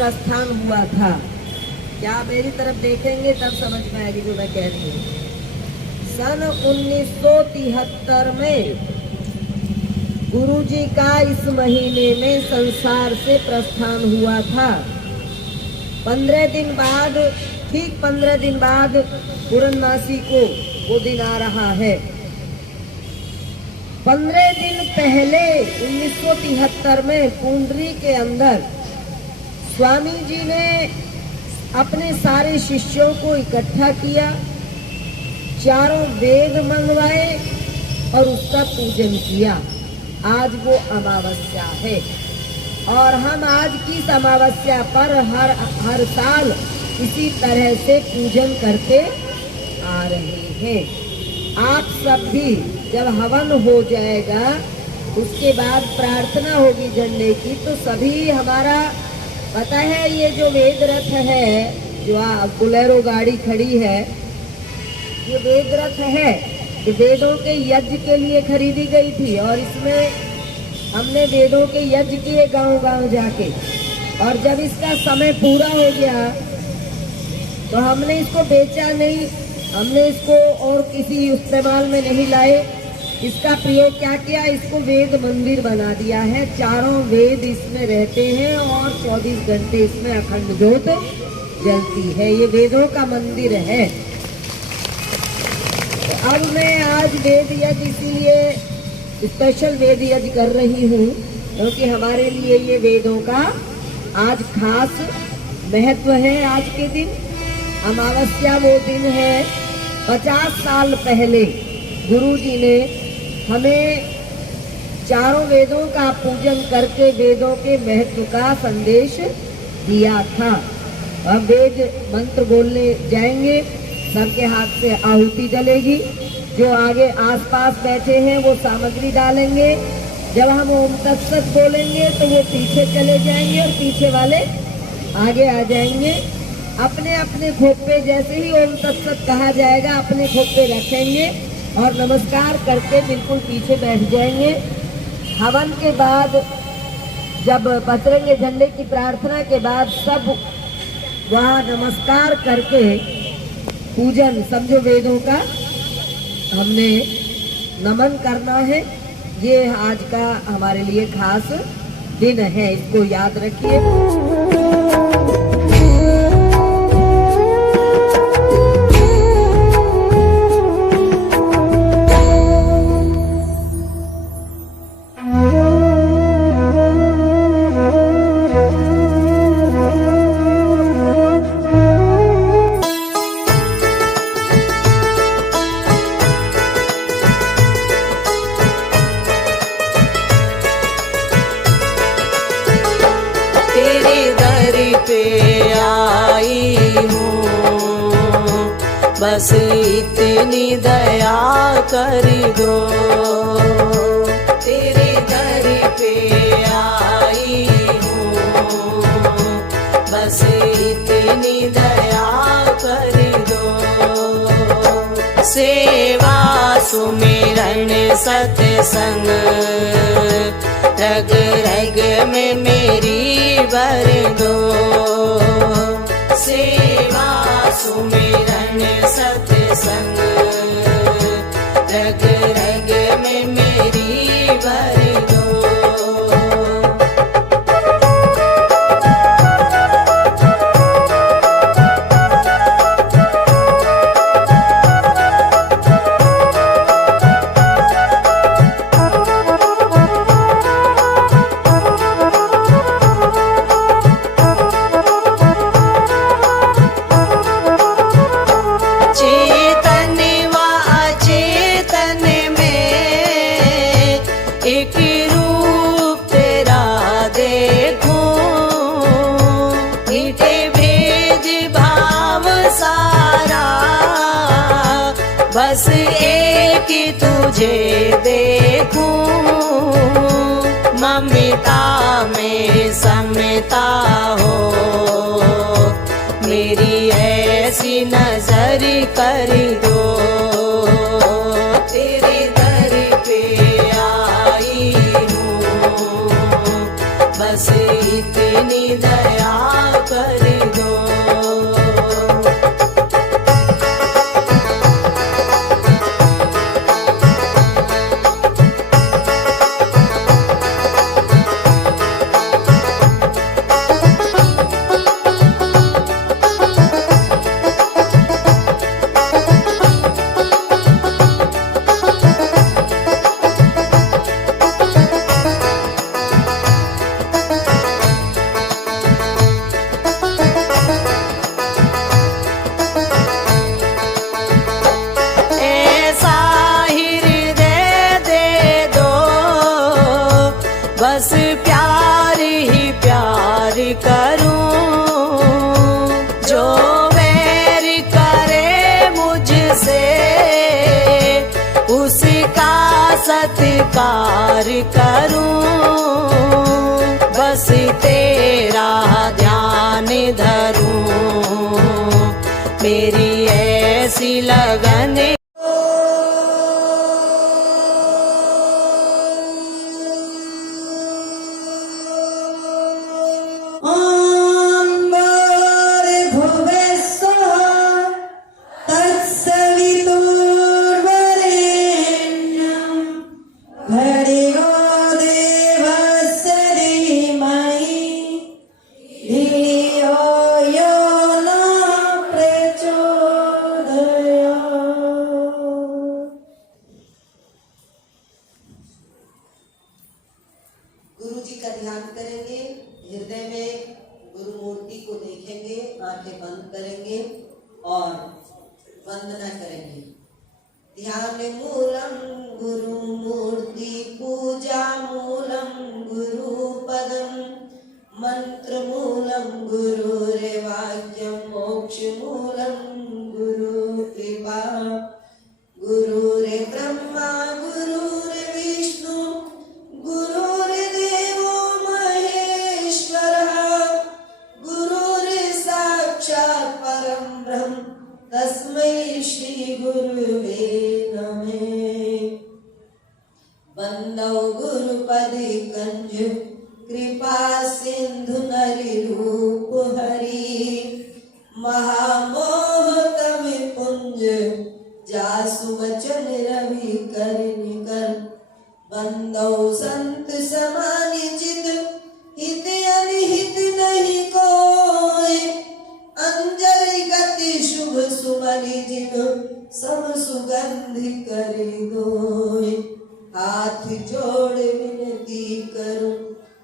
प्रस्थान हुआ था। क्या मेरी तरफ देखेंगे तब समझ में आएगी जो मैं कह रही हूँ। सन 1973 में गुरुजी का इस महीने में संसार से प्रस्थान हुआ था। 15 दिन बाद, ठीक 15 दिन बाद पूर्णमासी को वो दिन आ रहा है। 15 दिन पहले 1973 में पुंडरी के अंदर स्वामी जी ने अपने सारे शिष्यों को इकट्ठा किया, चारों वेद मंगवाए और उसका पूजन किया। आज वो अमावस्या है और हम आज की इस अमावस्या पर हर साल इसी तरह से पूजन करते आ रहे हैं। आप सब भी जब हवन हो जाएगा उसके बाद प्रार्थना होगी झंडे की, तो सभी हमारा पता है ये जो वेद रथ है, जो बुलेरो गाड़ी खड़ी है, ये वेद रथ है, ये वेदों के यज्ञ के लिए खरीदी गई थी और इसमें हमने वेदों के यज्ञ किए गांव-गांव जाके। और जब इसका समय पूरा हो गया तो हमने इसको बेचा नहीं, हमने इसको और किसी इस्तेमाल में नहीं लाए। इसका प्रयोग क्या किया, इसको वेद मंदिर बना दिया है। चारों वेद इसमें रहते हैं और 24 घंटे इसमें अखंड ज्योत जलती है। ये वेदों का मंदिर है। तो अब मैं आज वेद यज्ञ इसीलिए स्पेशल वेद यज्ञ कर रही हूँ क्योंकि हमारे लिए ये वेदों का आज खास महत्व है। आज के दिन अमावस्या वो दिन है, 50 साल पहले गुरु जी ने हमें चारों वेदों का पूजन करके वेदों के महत्व का संदेश दिया था। अब वेद मंत्र बोलने जाएंगे, सबके हाथ से आहुति जलेगी। जो आगे आसपास बैठे हैं वो सामग्री डालेंगे। जब हम ओम तत्सत बोलेंगे तो वो पीछे चले जाएंगे और पीछे वाले आगे आ जाएंगे। अपने अपने खोपे जैसे ही ओम तत्सत कहा जाएगा अपने खोपे रखेंगे और नमस्कार करके बिल्कुल पीछे बैठ जाएंगे। हवन के बाद जब बजरंग झंडे की प्रार्थना के बाद सब वहाँ नमस्कार करके पूजन, समझो वेदों का हमने नमन करना है। ये आज का हमारे लिए खास दिन है, इसको याद रखिए। पे आई हूँ, बस इतनी दया कर दो। तेरे दर पे आई हूँ, बस इतनी दया कर दो। सेवा सुमिरन सत्संग रग रग में मेरी भर दो। सेवा सुमिरन सत्संग रग रग में मेरी भर दो। एक रूप तेरा देखूं, मिटे भेद भाव सारा, बस एक तुझे देखूं। ममता में समता हो, मेरी ऐसी नजर कर दो। तेरे दर पे आई हूँ, बस इतनी दया सत्कार करूं, बस तेरा ध्यान धरूं, मेरी ऐसी लगन। गुरु जी का ध्यान करेंगे, हृदय में गुरु मूर्ति को देखेंगे, आंखें बंद करेंगे और वंदना करेंगे। ध्यान मूलम गुरु मूर्ति पूजा मूलम गुरु पदम, मंत्र मूलम गुरु वाक्यम, मोक्ष मूलम गुरु कृपा, गुरु ब्रह्मा गुरु विष्णु गुरु तस्मै श्री गुरुवे नमः। बंदौ गुरुपद कंज कृपा सिंधु नरि रूप हरि, महामोह तम पुंज जासु वचन रवि कर निकर, बंदौ संत समानि चित हित अनिहित नहीं कोय, अंजलि गति शुभ सुमनि जिन सम सुगंधि करि दोय, हाथ जोड़ विनती करूं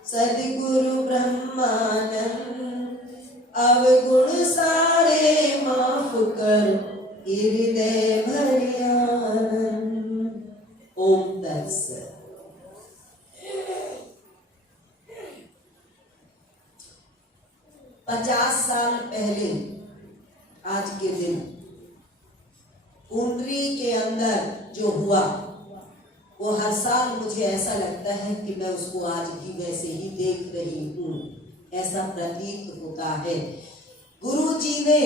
सद्गुरु ब्रह्मानंद, अवगुण सारे माफ कर हृदय भरि आनंद। ओम तत्सत। 50 साल पहले आज के दिन पुंडरी के अंदर जो हुआ वो हर साल मुझे ऐसा लगता है कि मैं उसको आज भी वैसे ही देख रही हूँ, ऐसा प्रतीत होता है। गुरु जी ने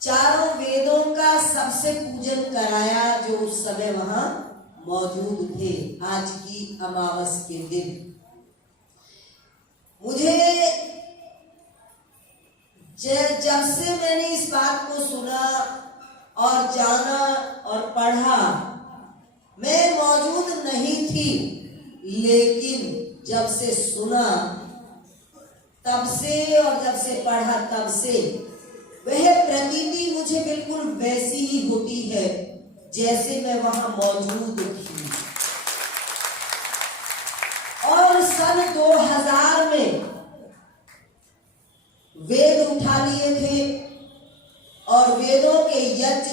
चारों वेदों का सबसे पूजन कराया जो उस समय वहां मौजूद थे, आज की अमावस के दिन। मुझे जब से मैंने इस बात को सुना और जाना और पढ़ा, मैं मौजूद नहीं थी, लेकिन जब से सुना तब से और जब से पढ़ा तब से वह प्रतीति मुझे बिल्कुल वैसी ही होती है जैसे मैं वहां मौजूद थी। और सन 2000 में वेद उठा लिए थे और वेदों के यज्ञ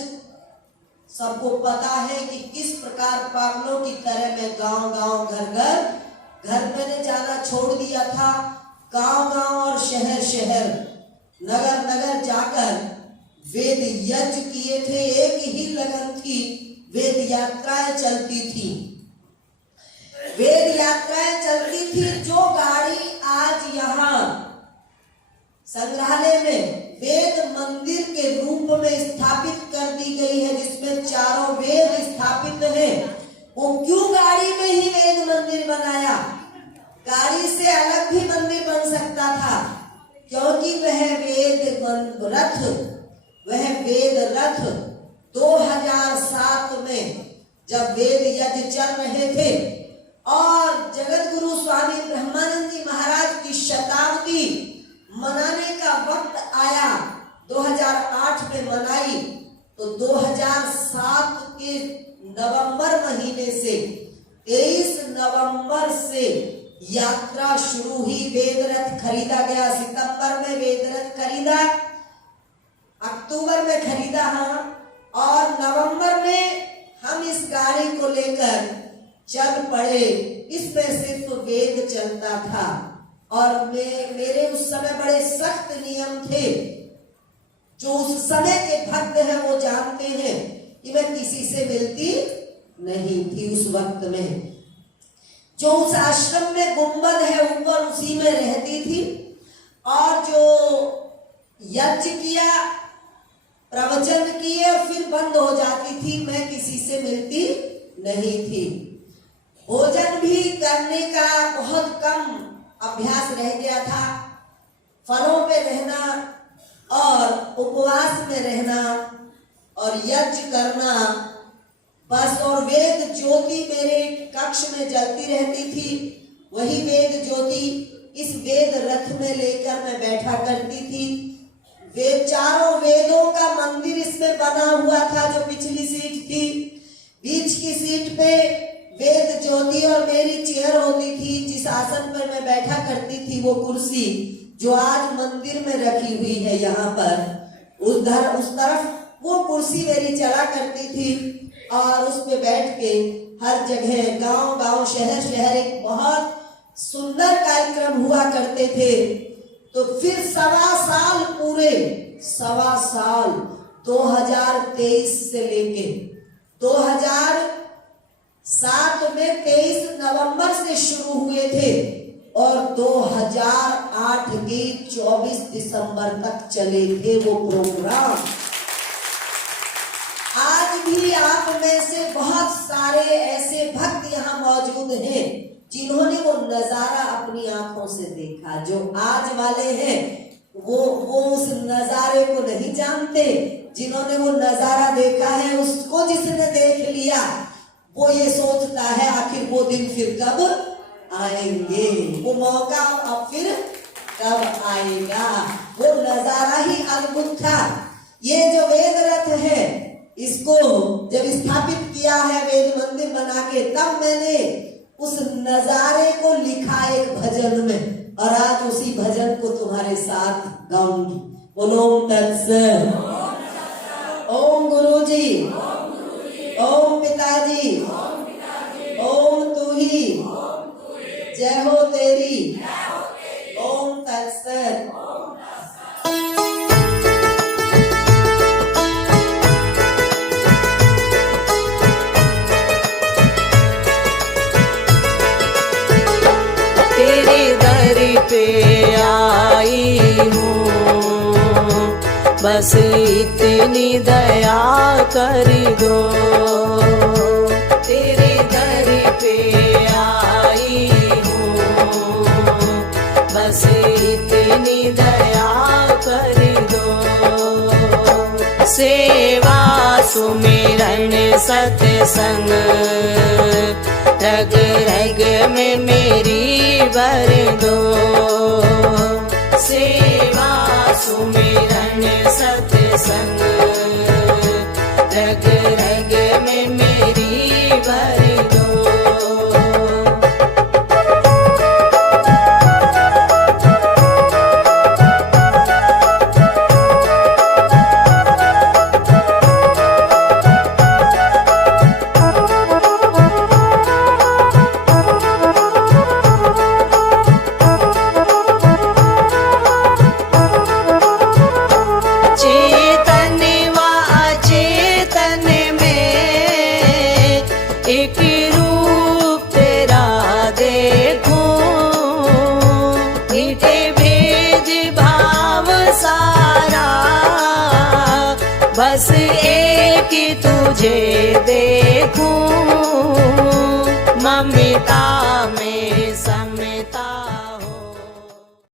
सबको पता है कि किस प्रकार पागलों की तरह मैं गांव-गांव घर मैंने जाना छोड़ दिया था। गांव-गांव और शहर नगर जाकर वेद यज्ञ किए थे। एक ही लगन थी, वेद यात्राएं चलती थी। वेद यात्राएं चलती थी। जो गाड़ी आज यहाँ संग्रहालय में वेद मंदिर के रूप में स्थापित कर दी गई है, जिसमें चारों वेद स्थापित हैं, वो क्यों गाड़ी में ही वेद मंदिर बनाया? गाड़ी से अलग भी मंदिर बन सकता था, क्योंकि वह वेद रथ 2007 में जब वेद यज्ञ चल रहे थे और जगत गुरु स्वामी ब्रह्मानंद जी महाराज की शताब्दी मनाने का वक्त आया, 2008 में मनाई, तो 2007 के नवंबर महीने से 23 नवंबर से यात्रा शुरू हुई। वेद रथ खरीदा गया। सितंबर में वेद रथ खरीदा, अक्टूबर में खरीदा और नवंबर में हम इस गाड़ी को लेकर चल पड़े। इसमें सिर्फ वेद चलता था और मेरे उस समय बड़े सख्त नियम थे। जो उस समय के भक्त हैं वो जानते हैं कि मैं किसी से मिलती नहीं थी उस वक्त में। जो उस आश्रम में गुंबद है ऊपर, उसी में रहती थी। और जो यज्ञ किया, प्रवचन किए और फिर बंद हो जाती थी, मैं किसी से मिलती नहीं थी। भोजन भी करने का बहुत कम अभ्यास रह गया था। फलों पे रहना और उपवास में रहना और यज्ञ करना बस। और वेद ज्योति मेरे कक्ष में जलती रहती थी। वही वेद ज्योति इस वेद रथ में लेकर मैं बैठा करती थी। वेद, चारों वेदों का मंदिर इसमें बना हुआ था। जो पिछली सीट थी, बीच की सीट पे वेद ज्योति और मेरी चेयर होती थी। जिस आसन पर मैं बैठा करती थी, वो कुर्सी जो आज मंदिर में रखी हुई है यहाँ पर, उस तरफ वो कुर्सी मेरी चला करती थी। और उस पे बैठ के हर जगह, गांव गांव, शहर शहर एक बहुत सुंदर कार्यक्रम हुआ करते थे। तो फिर 1.25 साल पूरे, 1.25 साल 2023 से लेके 2007 में 23 नवंबर से शुरू हुए थे और 2008 के 24 दिसंबर तक चले थे वो प्रोग्राम। आज भी आप में से बहुत सारे ऐसे भक्त यहाँ मौजूद हैं जिन्होंने वो नजारा अपनी आंखों से देखा। जो आज वाले हैं वो उस नजारे को नहीं जानते। जिन्होंने वो नजारा देखा है, उसको जिसने देख लिया, वो ये सोचता है आखिर वो दिन फिर कब आएंगे, वो मौका अब फिर कब आएगा। वो नजारा ही अद्भुत था। ये जो वेद रथ है, इसको जब स्थापित किया है वेद मंदिर बना के, तब मैंने उस नजारे को लिखा एक भजन में और आज उसी भजन को तुम्हारे साथ गाऊंगी। बोलो ओम तत्सत। ओम गुरुजी, ओम पिताजी, ओम तू ही, जय हो तेरी। ओम तत्सत। पे आई हूँ, बस इतनी दया कर दो। तेरे दर पे आई हूँ, बस इतनी दया कर दो। सेवा सुमिरन सत्संग रग रग में मेरी भर दो। सेवा सुमिरन सत्संग रग रग में मेरी भर दो। एक रूप तेरा देखूं, मीठे भेद भाव सारा, बस एक तुझे देखूं, ममता में